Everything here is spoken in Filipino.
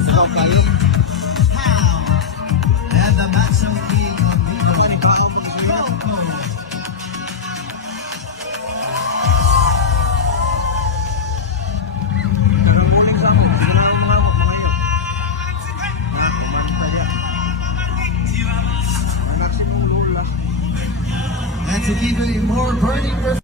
Okay. And the Maxim King of Vigo. Coco. Nakamuling sa ako. Sigurado mga ako mga iyo. Kumantaya. Anak si Mulula. And to keep it more burning for